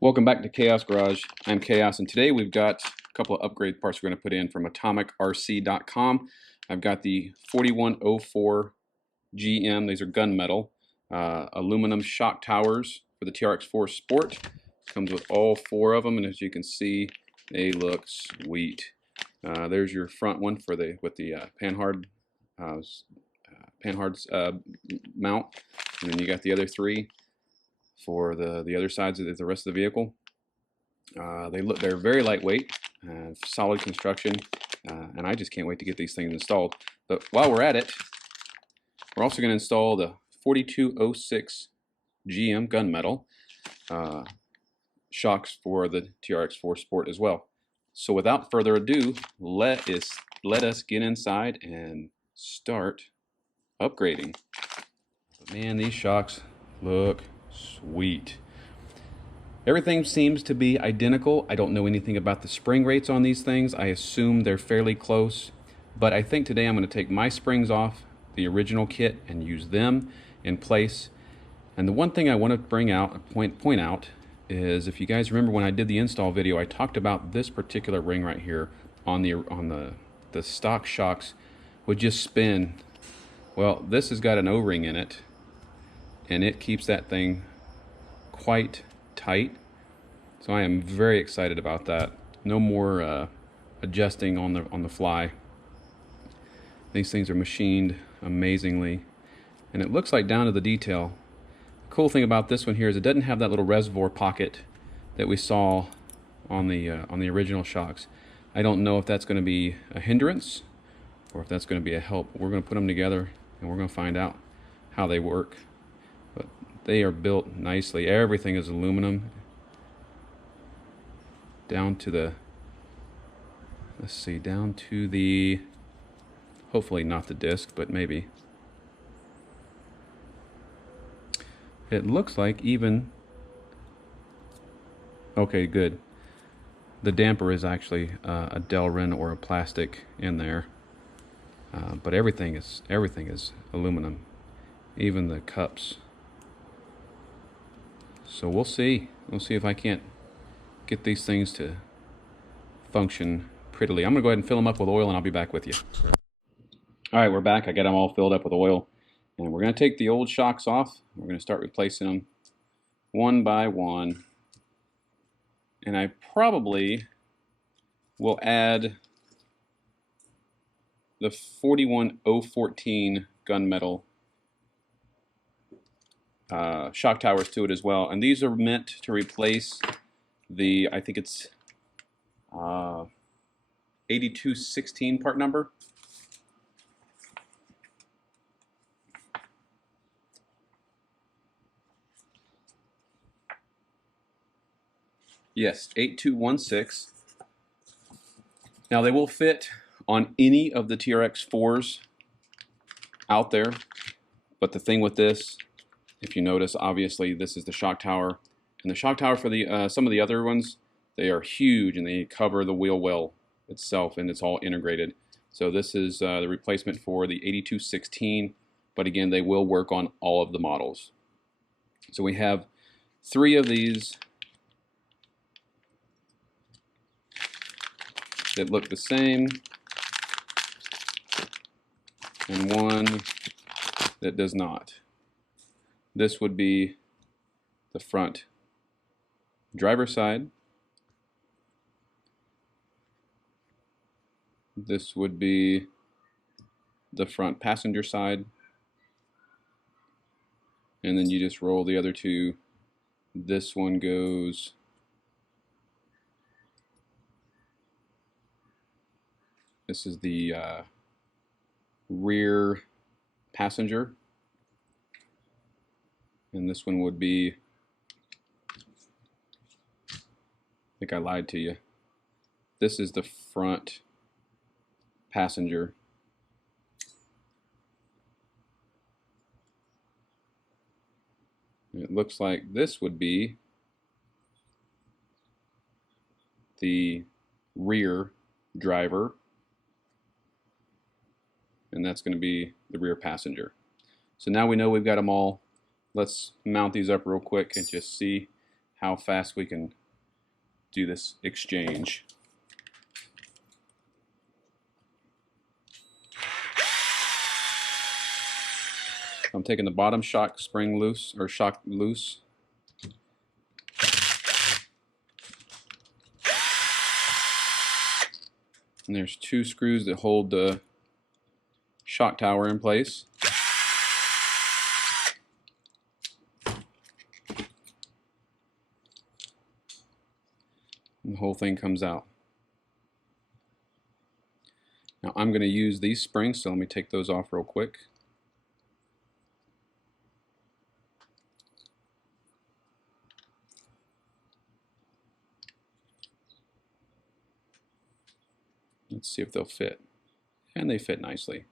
Welcome back to Chaos Garage. I'm Chaos, and today we've got a couple of upgrade parts we're going to put in from ATOMIK I've got the 4104 GM, these are gunmetal, aluminum shock towers for the TRX4 Sport. Comes with all four of them, and as you can see, they look sweet. There's your front one for with the panhard mount, and then you got the other three for the other sides of the rest of the vehicle. They're very lightweight, solid construction, and I just can't wait to get these things installed. But while we're at it, we're also going to install the 4206 GM gunmetal shocks for the TRX4 Sport as well. So without further ado, let us get inside and start upgrading. But man, these shocks look sweet. Everything seems to be identical. I don't know anything about the spring rates on these things. I assume they're fairly close, but I think today I'm going to take my springs off the original kit and use them in place. And the one thing I want to point out is, if you guys remember when I did the install video, I talked about this particular ring right here on the stock shocks would just spin. Well, this has got an O-ring in it, and it keeps that thing quite tight. So I am very excited about that. No more adjusting on the fly. These things are machined amazingly, and it looks like down to the detail. The cool thing about this one here is it doesn't have that little reservoir pocket that we saw on the original shocks. I don't know if that's going to be a hindrance or if that's going to be a help. We're going to put them together and we're going to find out how they work. But they are built nicely. Everything is aluminum down to the, down to the, hopefully not the disc, but maybe. It looks like even, okay, good. The damper is actually a Delrin or a plastic in there, but everything is aluminum, even the cups. So we'll see if I can't get these things to function prettily. I'm gonna go ahead and fill them up with oil, and I'll be back with you. All right, we're back. I got them all filled up with oil, and we're gonna take the old shocks off. We're gonna start replacing them one by one, and I probably will add the 41014 gunmetal shock towers to it as well, and these are meant to replace the, I think it's 8216 part number. Yes, 8216. Now they will fit on any of the TRX4s out there, but the thing with this, if you notice, obviously this is the shock tower, and the shock tower for the some of the other ones, they are huge and they cover the wheel well itself, and it's all integrated. So this is the replacement for the 8216, but again, they will work on all of the models. So we have 3 of these that look the same, and 1 that does not. This would be the front driver's side. This would be the front passenger side. And then you just roll the other 2. This one goes this is the rear passenger, and this one would be, I think I lied to you, this is the front passenger. It looks like this would be the rear driver, and that's going to be the rear passenger. So now we know we've got them all. Let's mount these up real quick and just see how fast we can do this exchange. I'm taking the bottom shock spring loose, or shock loose. And there's 2 screws that hold the shock tower in place. And the whole thing comes out. Now I'm going to use these springs, so let me take those off real quick. Let's see if they'll fit. And they fit nicely.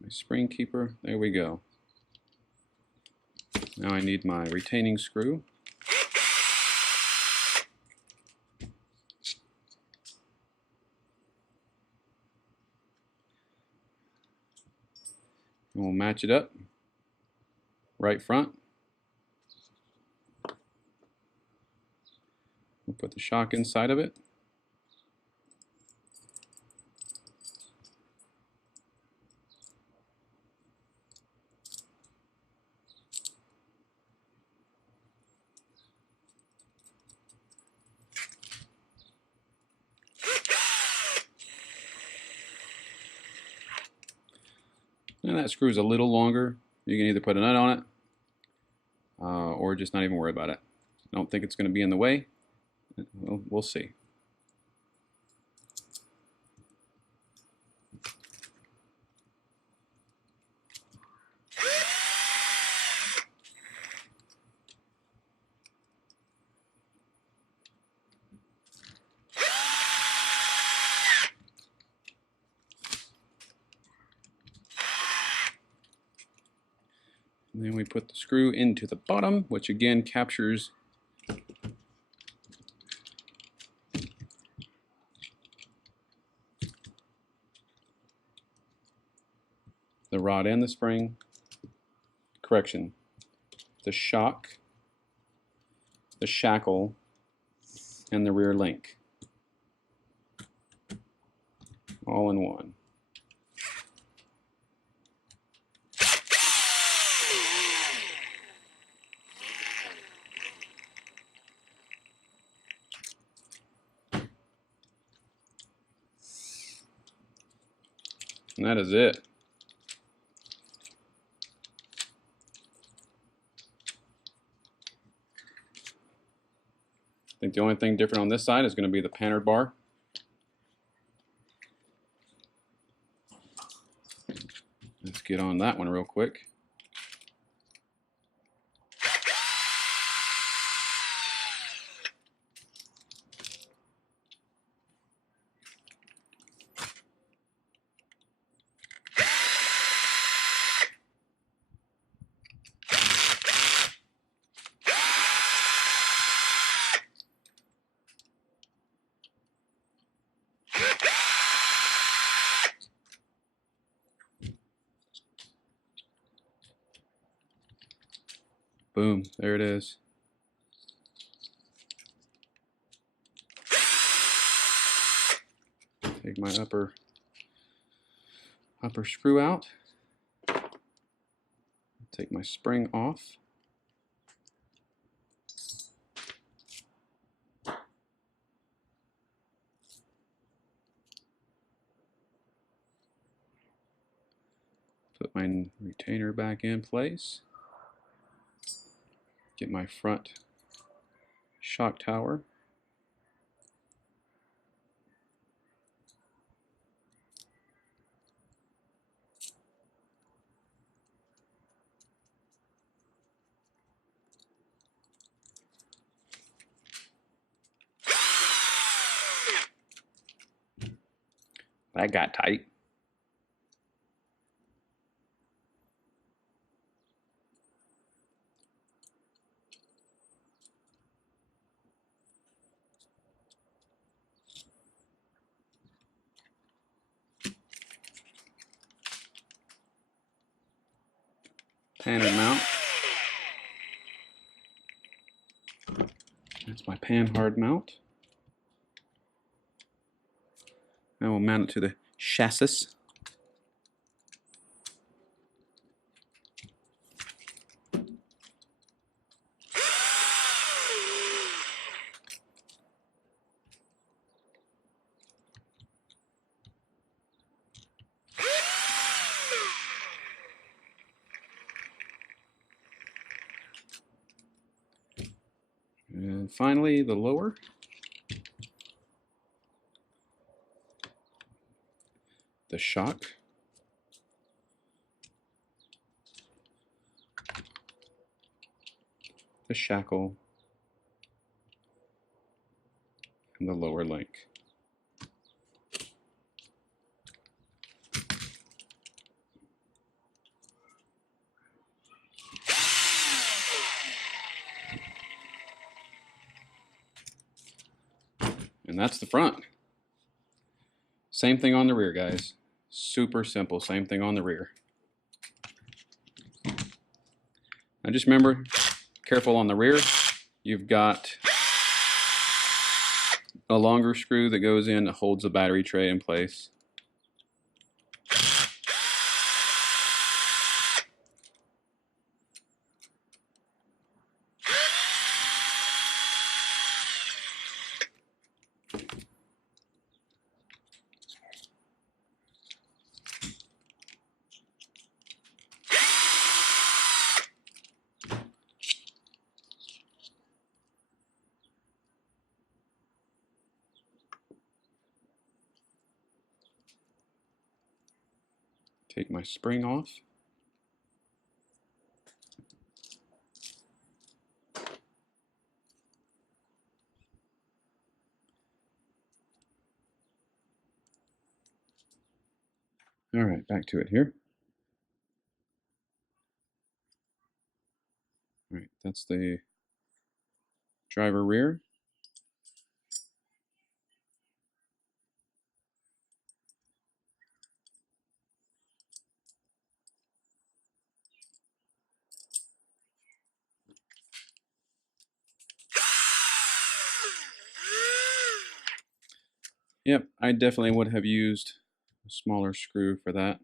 My spring keeper, there we go. Now I need my retaining screw. And we'll match it up. Right front. We'll put the shock inside of it. And that screw's a little longer. You can either put a nut on it or just not even worry about it. I don't think it's going to be in the way. We'll see. And then we put the screw into the bottom, which again captures the rod and the spring. Correction, the shock, the shackle, and the rear link. All in one. And that is it. I think the only thing different on this side is going to be the panner bar. Let's get on that one real quick. Boom, there it is. Take my upper screw out. Take my spring off. Put my retainer back in place. Get my front shock tower. That got tight. Panhard mount. That's my Panhard mount. Now we'll mount it to the chassis. And finally, the lower. The shock. The shackle. And the lower link. And that's the front. Same thing on the rear, guys. Super simple, same thing on the rear. Now just remember, careful on the rear. You've got a longer screw that goes in that holds the battery tray in place. Take my spring off. All right, back to it here. All right, that's the driver rear. Yep, I definitely would have used a smaller screw for that.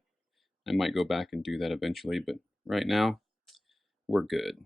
I might go back and do that eventually, but right now, we're good.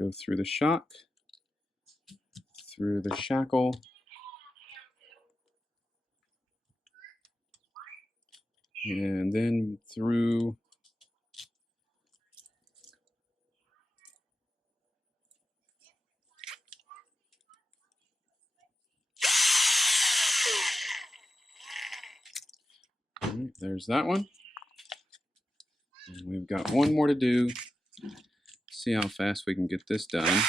Go through the shock, through the shackle, and then through right, there's that one. And we've got one more to do. See how fast we can get this done.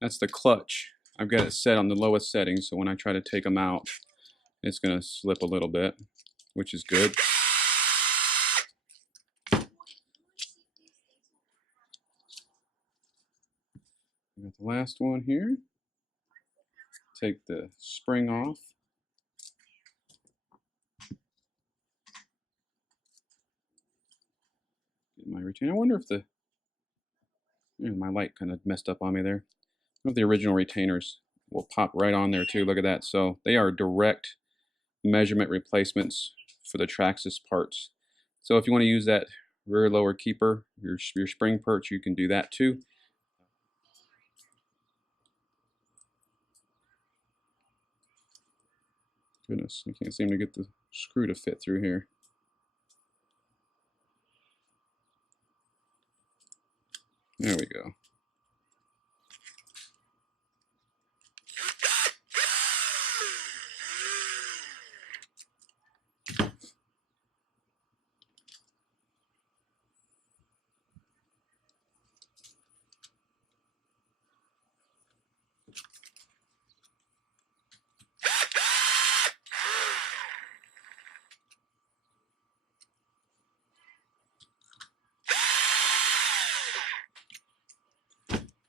That's the clutch. I've got it set on the lowest setting, so when I try to take them out, it's going to slip a little bit, which is good. We got the last one here. Take the spring off. Get my retainer. I wonder if my light kind of messed up on me there. I wonder if the original retainers will pop right on there too. Look at that. So they are direct measurement replacements for the Traxxas parts. So if you want to use that rear lower keeper, your spring perch, you can do that too. Goodness, I can't seem to get the screw to fit through here. There we go.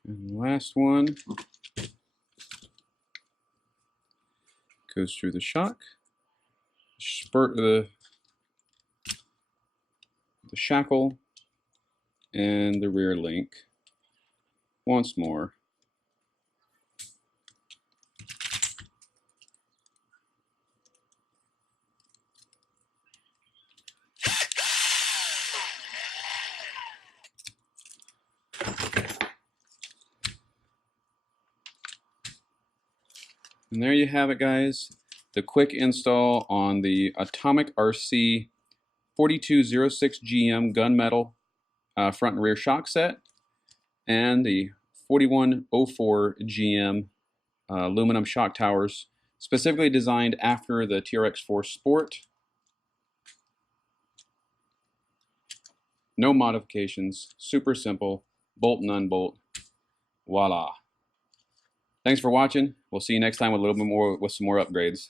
And the last one goes through the shock, spurt the shackle, and the rear link once more. And there you have it, guys. The quick install on the ATOMIK RC 4206 GM gunmetal front and rear shock set, and the 4104 GM aluminum shock towers, specifically designed after the TRX4 Sport. No modifications, super simple, bolt and unbolt, voila. Thanks for watching. We'll see you next time with a little bit more, with some more upgrades.